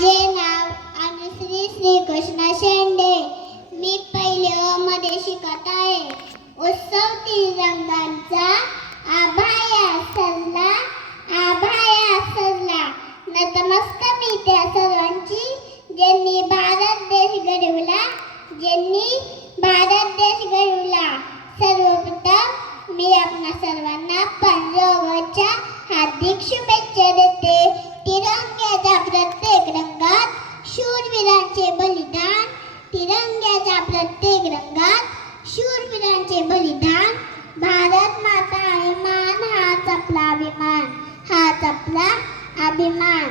माझे नाव अनुश्री श्रीकृष्ण शेंडे. मी पहिली अ मध्ये शिकत आहे. उत्सव तिरंगाचा आभाया सजला, आभाया सजला. नतमस्तक मी त्या सर्वांची ज्यांनी भारत देश घडविला, ज्यांनी भारत देश घडविला. सर्वप्रथम मी आपणा सर्वांना 15 ऑगस्टच्या हार्दिक शुभेच्छा देते. तिरंग्याच्या प्रत्येक रंगात शूरवीरांचे बलिदान, तिरंग्याच्या प्रत्येक रंगात शूरवीरांचे बलिदान. भारत माता अभिमान, हाच आपला अभिमान, हाच आपला अभिमान.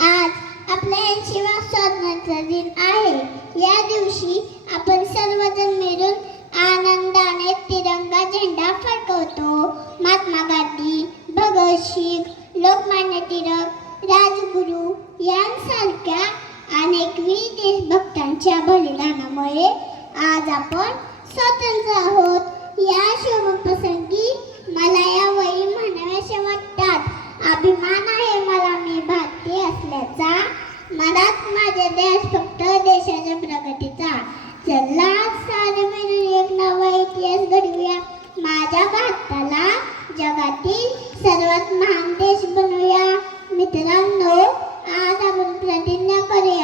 आज आपल्या 80वा स्वातंत्र्य दिन आहे. या दिवशी आपण सर्वजण मिळून आनंदाने तिरंगा झेंडा फडकवतो. महात्मा गांधी, भगतसिंग, लोकमान्य टिळक, राजगुरू यांसारख्या अनेक वीर देशभक्तांच्या बलिदानामुळे आज आपण स्वतंत्र आहोत. या शुभप्रसंगी मला यावेळी म्हणाव्याशा वाटतात. अभिमान आहे मला मी भारतीय असल्याचा, मनात माझ्या देशभक्त देशाच्या प्रगतीचा. चला सारे मिळून एक नवा इतिहास घडवूया. माझ्या भारताला जगातील सर्वात महान देश बनवूया. मित्रांनो, आज आपण प्रतिज्ञा करूया.